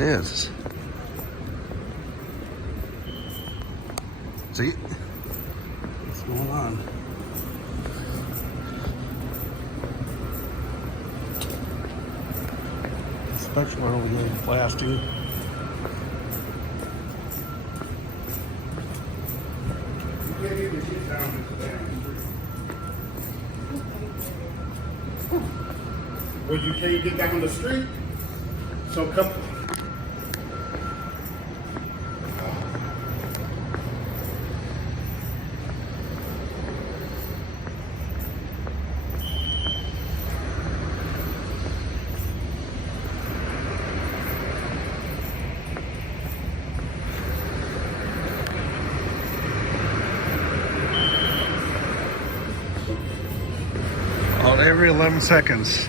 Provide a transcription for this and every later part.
it is. See? What's going on? SpectrAlert over here blasting. Well, you can't get back on the street, so come. About every 11 seconds.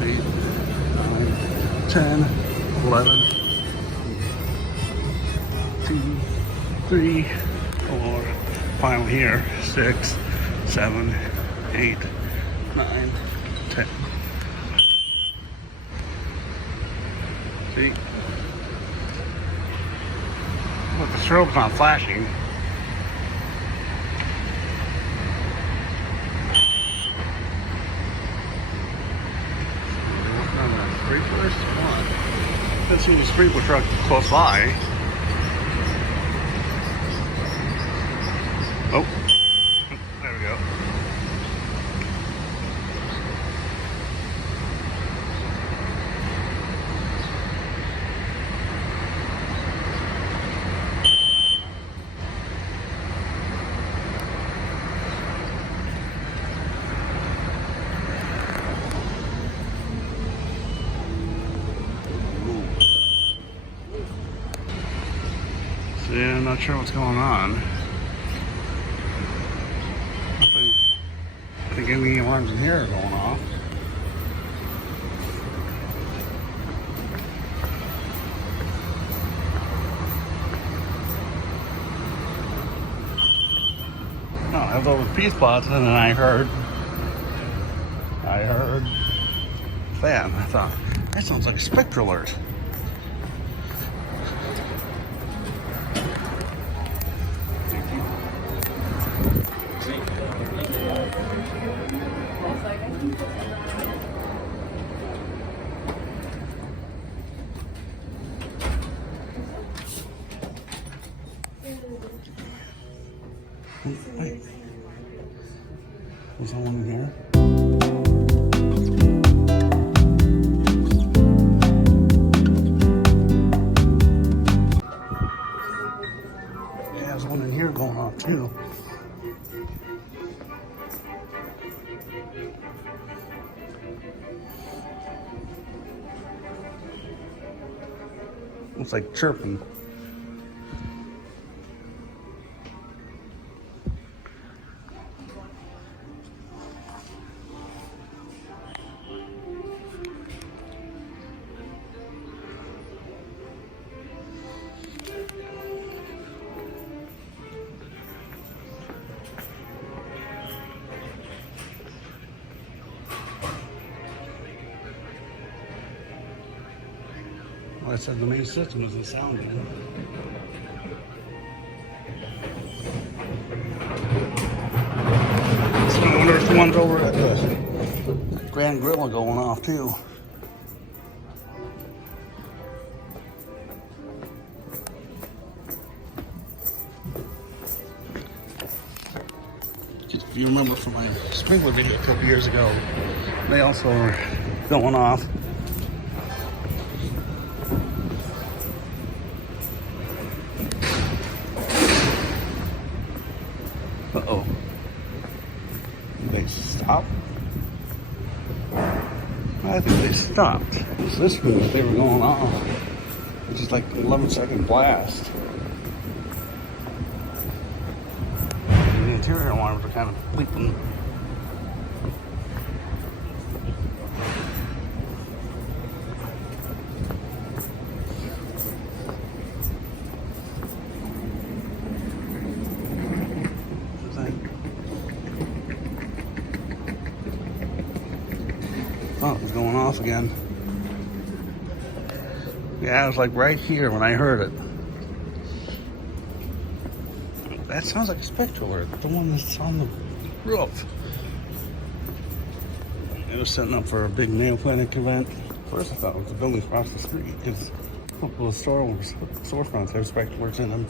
8, 9, 10, 11, 2, 3, 4, finally here, 6, 7, 8, 9, 10. See? Look, the strobe's not flashing. Sprinklers? Come on. Didn't see any sprinkler truck close by. Oh. There we go. Yeah, I'm not sure what's going on. I think any alarms in here are going off. No, I have those P spots, and then I heard that. I thought, that sounds like a SpectrAlert. Wait, is someone in here? Yeah, there's one in here going off too. Looks like chirping. Well, it said the main system isn't sounding. So I wonder if the ones over at the Grand Grill are going off too. If you remember from my sprinkler video a couple years ago, they also were going off. Uh-oh. They stopped? I think they stopped. It was this one that they were going off. It's just like an 11-second blast. And the interior alarms are kind of bleeping. What was going on? off again. Yeah, it was like right here when I heard it. That sounds like a SpectrAlert, the one that's on the roof. It was setting up for a big nail clinic event. First I thought it was the building across the street because a couple of storefronts have SpectrAlerts in them.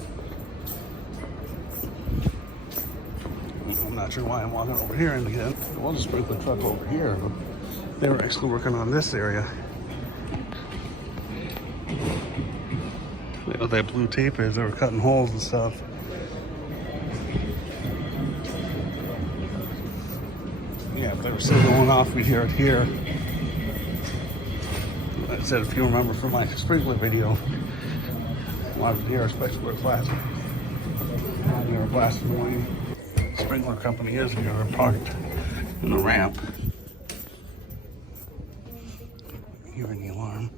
I'm not sure why I'm walking over here and again. There was a sprinkler truck over here, but they were actually working on this area. You know what that blue tape is? They were cutting holes and stuff. Yeah, if they were still going off, we'd hear it here. Like I said, if you remember from my sprinkler video, I wanted to hear a SpectrAlert Classic. I hear a blast in the morning. Sprinkler company is here, parked in the ramp. Hearing the alarm.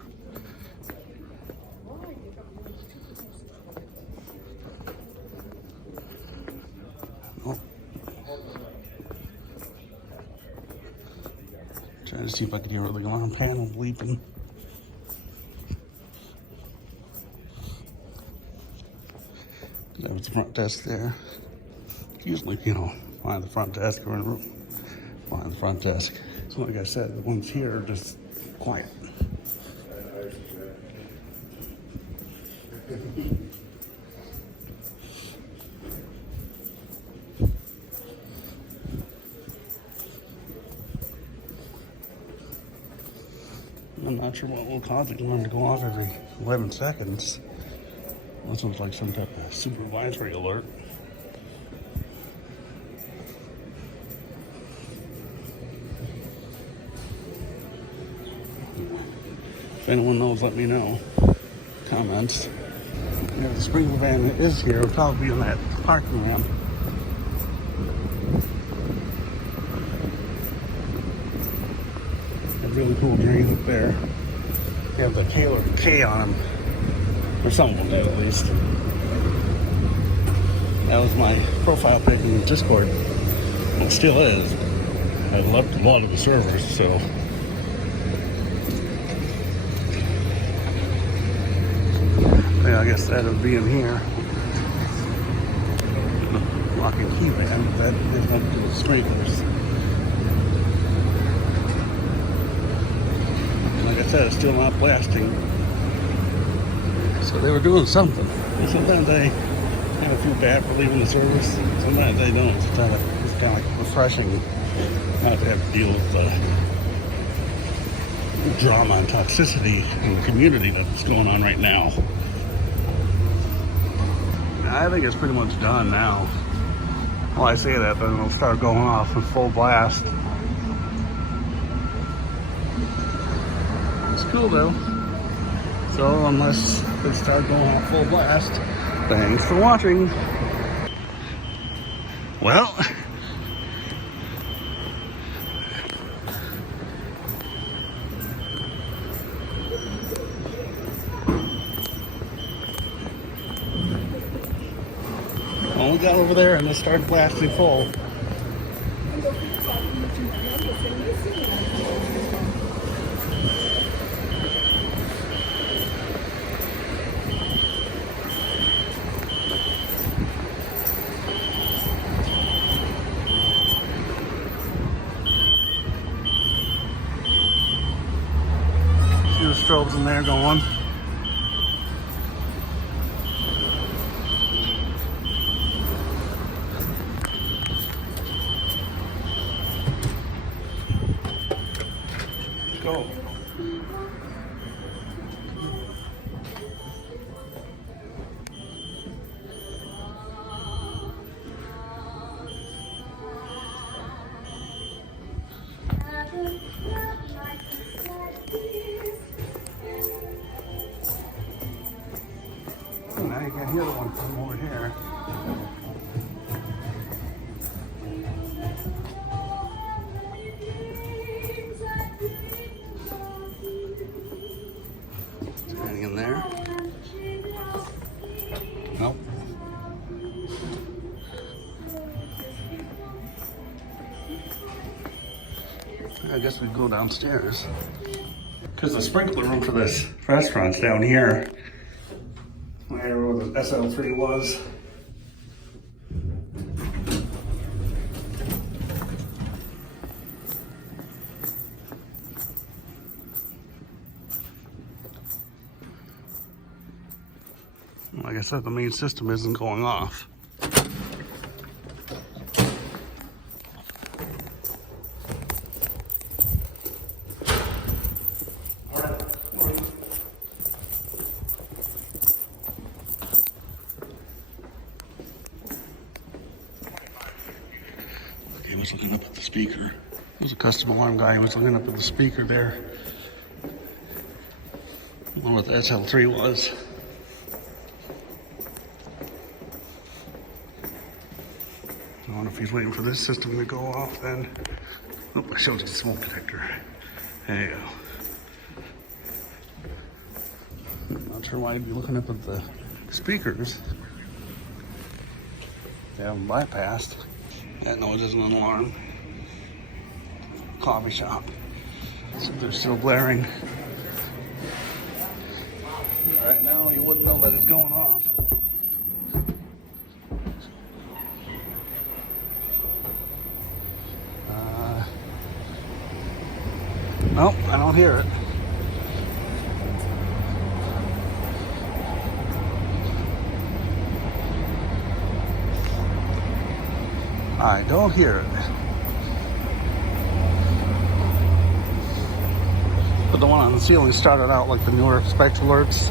Oh. Trying to see if I can hear the alarm panel bleeping. That was the front desk there. Usually, you know, behind the front desk or in the room behind the front desk. So like I said, the ones here are just quiet. I'm not sure what will cause it one to go off every 11 seconds. This looks like some type of supervisory alert. If anyone knows, let me know. Comments. Yeah, the sprinkler van is here. It'll probably be in that parking ramp. A really cool drains up there. They have the Kahler K on them. Or some of them do, at least. That was my profile pic in Discord. Well, it still is. I left a lot of the servers, so. Yeah, I guess that would be in here. Lock and key van, but that is up to the sprinklers. And like I said, it's still not blasting. So they were doing something. And sometimes they kind of feel bad for leaving the service. Sometimes they don't. It's kind of like refreshing not to have to deal with the drama and toxicity in the community that's going on right now. I think it's pretty much done now. Well, I say that, then it'll start going off in full blast. It's cool though. So unless they start going off full blast, thanks for watching. Well, when we got over there and they started blasting full. See the strobes in there going. Go. Now you can hear the one from over here. Is there anything in there? Nope. I guess we'd go downstairs. Because the sprinkler room for this restaurant's down here. Where the SL3 was. Like I said, the main system isn't going off. He was looking up at the speaker. It was a custom alarm guy. He was looking up at the speaker there. I don't know what the SL3 was. I don't know if he's waiting for this system to go off then. Oh, I showed you the smoke detector. There you go. Not sure why you'd be looking up at the speakers. They haven't bypassed. That noise isn't an alarm. Coffee shop. So they're still blaring. Right now, you wouldn't know that it's going off. Nope, I don't hear it. I don't hear it. But the one on the ceiling started out like the newer SpectrAlerts.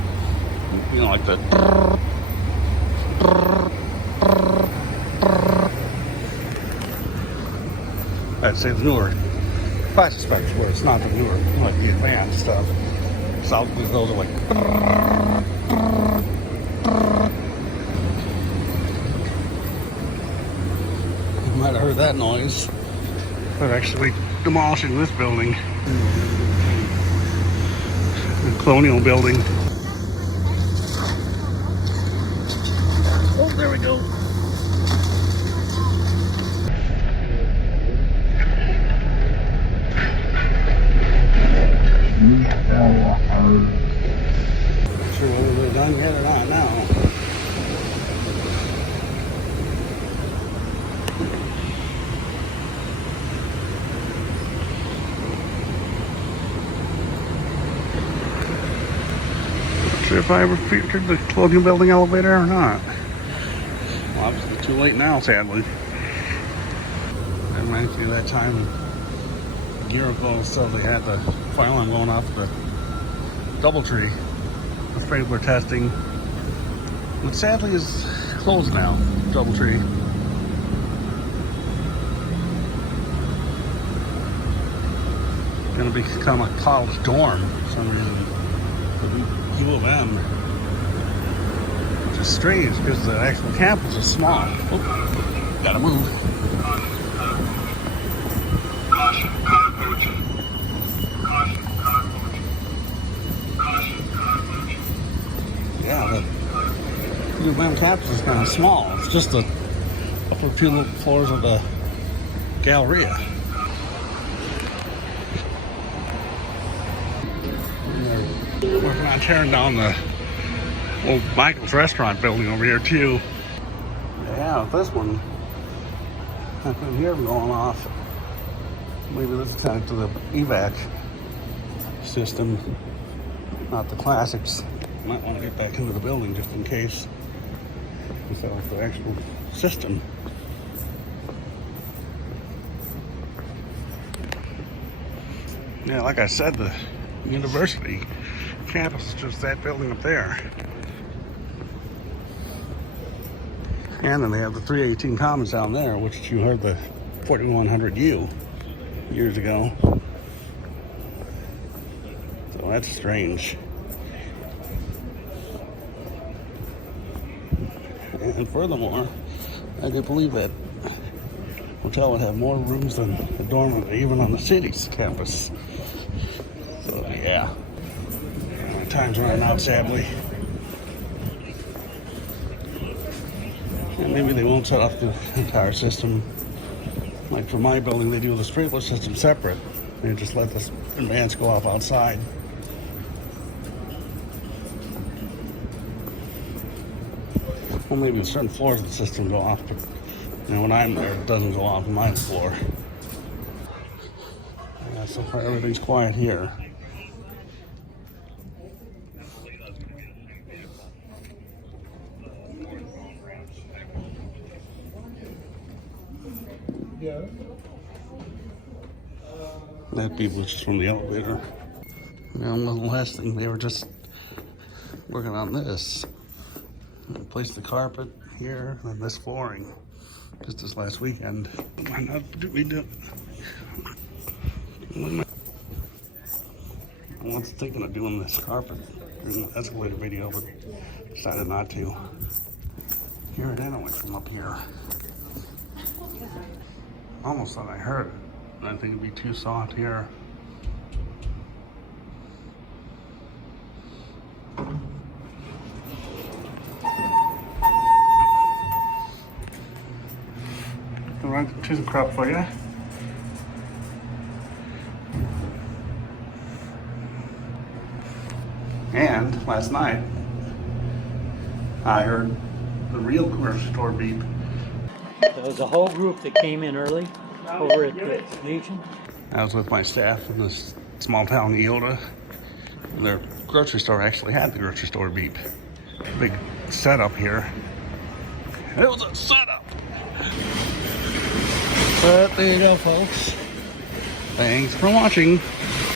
You know, like the... I'd say the newer classic SpectrAlerts, not the newer, like the advanced stuff. So those are like... You might have heard that noise. They're actually demolishing this building. The colonial building. Oh, there we go. Not sure whether they're done yet or not now. Not sure if I ever featured the colonial building elevator or not. Well, obviously too late now, sadly. That reminds me of that time a year ago, so they had the fire alarm going off the DoubleTree. The sprinkler testing, which sadly is closed now. DoubleTree. Gonna become a college dorm for some reason. For U of M. Which is strange because the actual campus is small. Oh, gotta move. Caution, car approaching. Caution, car approaching. Caution, car approaching. Yeah, the U of M campus is kind of small. It's just the upper two floors of the Galleria. They're working on tearing down the old Michael's restaurant building over here too. Yeah, this one, I can hear them going off. Maybe this is connected to the evac system, not the classics. Might want to get back into the building just in case. Instead of the actual system. Yeah, like I said, the university campus is just that building up there. And then they have the 318 Commons down there, which you heard the 4100U years ago. So that's strange. And furthermore, I could believe that hotel would have more rooms than the dorm, even on the city's campus. So yeah, my time's running out, sadly. And maybe they won't shut off the entire system. Like for my building, they do the sprinkler system separate. They just let the advance go off outside. Well, maybe certain floors of the system go off, but when I'm there, it doesn't go off on my floor. Yeah, so far everything's quiet here. Yeah. That beep was just from the elevator. And the last thing, they were just working on this. Replaced the carpet here and this flooring just this last weekend. Why not do we do? I was thinking of doing this carpet during the escalator video, but decided not to. Hear it anyway from up here. Almost thought I heard it. I think it'd be too soft here. Run to the crop for you. And last night, I heard the real grocery store beep. There was a whole group that came in early over at the Legion. I was with my staff in this small town, Eota. Their grocery store actually had the grocery store beep. Big setup here. It was a setup. But there you go, folks. Thanks for watching.